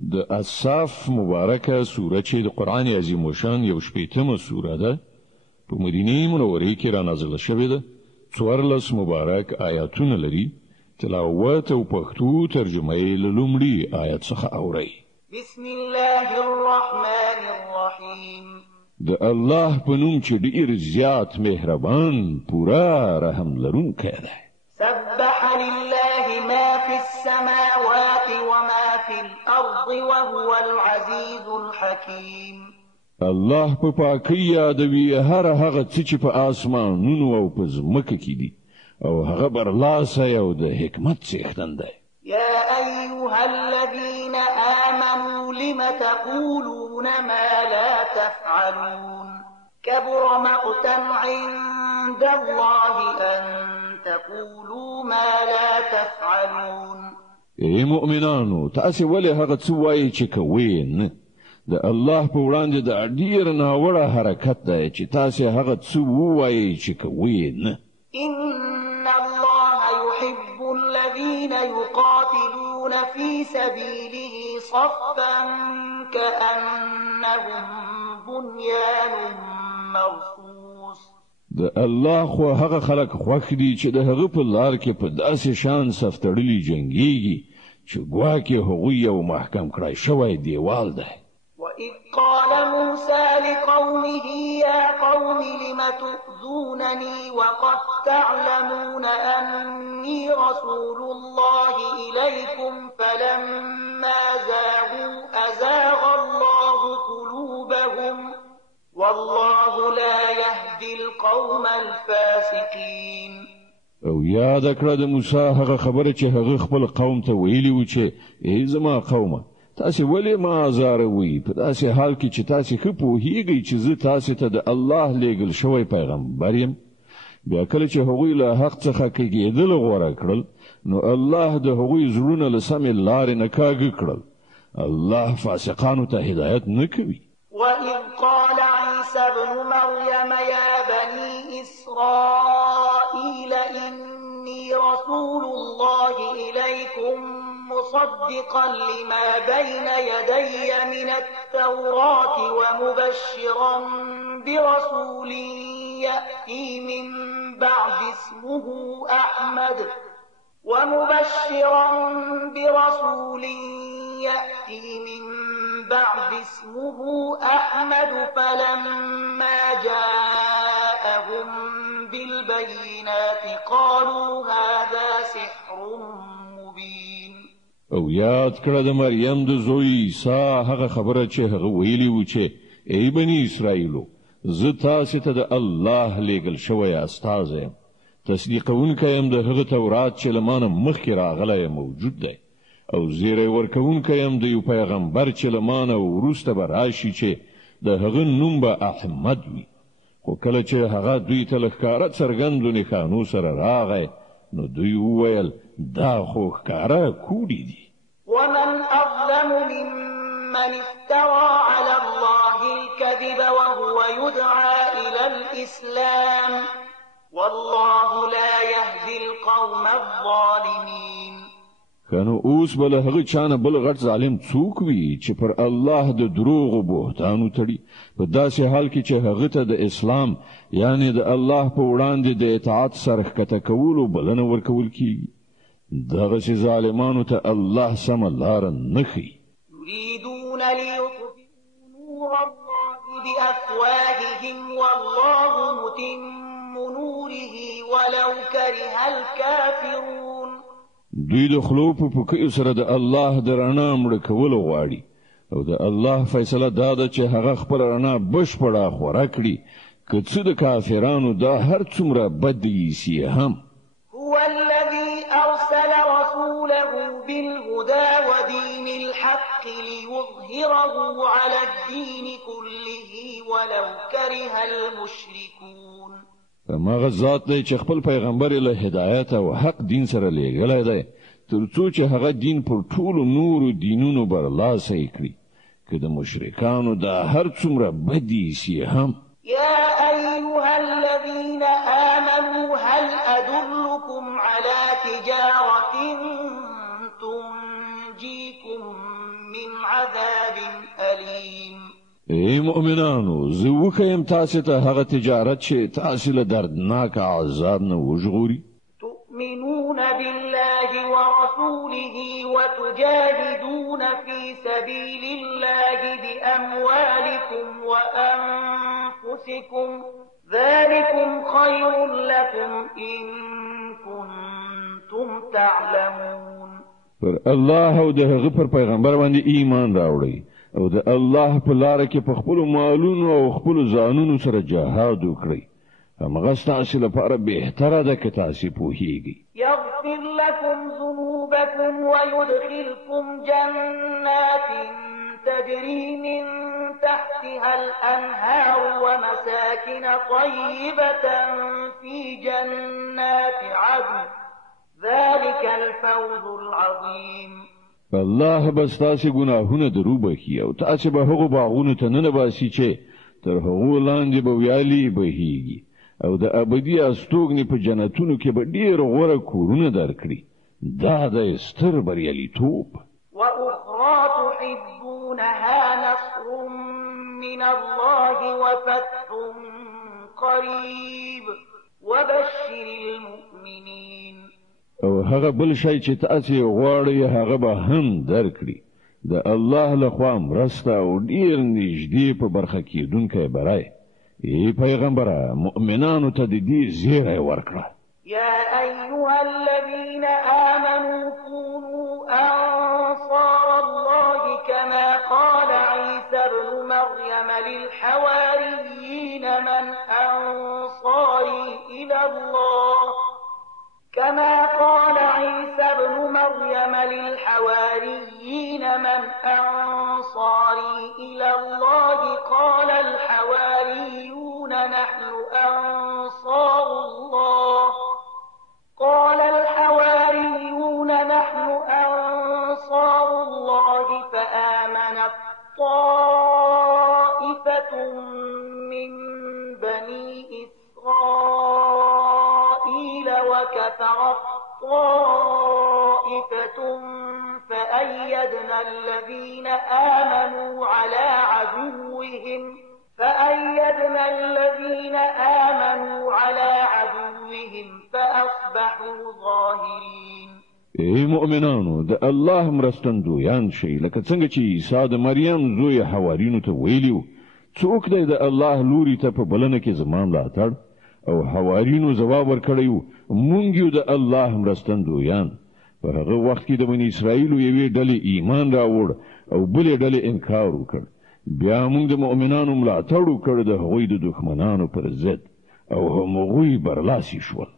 د اصحاف مبارکه سوره چې د قران عظیم شان یو شپږمه سوره ده په مدینه منوره کې را نازله شوې ده. 14 مبارک آیاتونه لري. تلاوت او پښتو ترجمه یې له لومړي آیت څخه اورئ. بسم الله الرحمن الرحیم. د الله په نوم چې ډېر زیات مهربان پورا رحم لرونکی دی. سبح لله ما في السماوات وما في الأرض وهو العزيز الحكيم. الله په پاکۍ یادوي هر هغه څه چې په آسمانونو او په ځمکه کې دي او هغه برلاسی او د حکمت څښتن دی. يا أيها الذين آمنوا لم تقولون ما لا تفعلون كبر مقتا عند الله أن تقولوا ما لا تفعلون. ای مؤمنانو تاسو ولې هغه څه وایي چې کوئ نه؟ د الله په وړاندې د ډېر ناوړه حرکت دی چې تاسو هغه څه ووایي چې کوئ نه. إن الله يحب الذين يقاتلون في سبيله صفا كأنهم بنيان مرصوص. د الله خو هغه خلک خوښ دي چې د هغه په لار کې په داسې شان صفتړلي جنگيږي چې ګواکې هغوی یو محکم کړای شوی دیوال دی. وإذ قال موسى لقومه يا قوم لم تؤذونني وقد تعلمون أني رسول الله إليكم فلما زاغوا أزاغ الله قلوبهم والله لا يهدي القوم الفاسقين. او یاد کړه د موسی هغه خبره چې هغه خپل قوم ته ویلی و چې ای زما قومه تاسو ولې ما ازاروي په داسې حال کې چې تاسو خو پوهیږئ چې زه تاسو ته د الله لېږل شوی پیغمبر یم. بیا کله چې هغوی له حق څخه کېدل غوړه کړل نو الله د هغوی زړونه له سمې لارې نه کاږه کړل. الله فاسقانو ته هدایت نه کوي. وإذ قال عيسى ابن مريم يا بني إسرائيل إني رسول الله إليكم مصدقا لما بين يدي من التوراة ومبشرا برسول يأتي من بعد اسمه أحمد فلما جاءهم بالبينات قالوا هذا سحر مبين. او یاد کړه د مریم د زوی عیسی هغه خبره چې هغه ویلی و چې ای بنی اسرائیلو زه تاسو ته د الله لېږل شوی استاد یم. تصدیقونکی یم د هغه تورات چې لمانه مخکې راغلی موجود دی او زیری ورکونکی یم د یو پیغمبر چې لمانه وروسته به راشي چې د هغه نوم به احمد وي. خو کله چې هغه دوی ته ښکاره څرګندو نښانو سره راغی نو دوی وویل دا خو ښکاره کوډې دي. ومن أظلم ممن افترى على الله الكذب وهو يدعى إلى الإسلام والله لا يهدي القوم الظالمين. کنو اوس بل هغه چانه بل غټ ظالم څوک وي چې پر الله د دروغ او بهتانو تړي په داسې حال کې چې هغه ته د اسلام یعنی د الله په وړاندې د اطاعت سره ښکته کولو بلنه ورکول کیږي. دغه ظالمانو ته الله سم لار نه ښیي. يريدون ليطفئوا نور الله بأفواههم والله متم نوره ولو كره الكافرون. دوی د خلو په پکې سره د الله د رڼا مړ کول غواړي او د الله فیصله دا ده چې هغه خپل رڼا بشپړه خورا کړي که څه د کافرانو دا هر څومره بد یې هم. هو الذي أرسل رسوله بالهدى ودين الحق ليظهره على الدين كله ولو كره المشركون. ماغه ذات دی چې خپل پیغمبر له هدایت او حق دین سره لېږلی دی ترڅو چې هغه دین پر ټولو نورو دینونو برلاسی کړي که د مشرکانو دا هر څومره بدی سي هم. يا أيها الذين آمنوا هل أدلكم على تجارة تنجيكم من عذاب أليم. ای مؤمنانو زه وښیم تاسو ته هغه تجارت چې تاسو له دردناک عذاب نه وژغوري. تؤمنون بالله ورسوله وتجاهدون في سبيل الله بأموالكم وأنفسكم ذلكم خير لكم إن كنتم تعلمون. پر الله او د هغه پر پیغمبر باندې ایمان راوړئ او د الله په لار کې په خپل مالونو او خپل ځانونو سره جهاد وکړئ. همغه ستاسو لپاره بهتره ده که تاسو پوهیږئ. يغفر لكم ذنوبكم ويدخلكم جنات تجري من تحتها الأنهار ومساكن طيبة في جنات عدن ذلك الفوز العظيم. الله بس تاسو ګناهونه درو بخي او تاسو به هغه باغونه ته نه باسي چې تر هغه لاندې به ویالي بهيږي او د ابدي استوګنې په جنتونو کې به ډیر غوره کورونه درکړي. دا د ستر بریالیتوب. وأخرى تحبونها نصر من الله وفتح قريب وبشر المؤمنين. او هغه بل شی چې تاسو غواړئ هغه به هم درکړي. د الله لخوا مرسته او ډیر نږدې په برخه کېدونکی برای. ای پیغمبره مؤمنانو ته د دې زیری ورکړه. يا أيها الذين آمنوا كونوا أنصار الله كما قال عيسى ابن مريم للحواريين من أنصاري إلى الله كما قال عيسى ابن مريم للحواريين من أنصاري إلى الله قال الحواريون نحن أنصار الله فآمنت طائفة من بني إسرائيل وكفرت طائفة فأيدنا الذين آمنوا على عدوهم فأصبحوا ظاهرين. ای مؤمنانو د الله مرستندویان شئ لکه څنګه چې عیسی د مریم زوی حوارینو ته ویلیو څوک دی د الله لوري ته په بلنه کې زما ملاتړ او حوارینو ځواب ورکړی مونږ یو د الله مرستندویان. په هغه وخت کې د بني اسرائیل یوې ډلې ایمان راوړ او بلې ډلې انکار وکړ. بیا موږ د مؤمنانو ملاتړ وکړ د هغوی د دښمنانو پر ضد او هغوی برلاسي شول.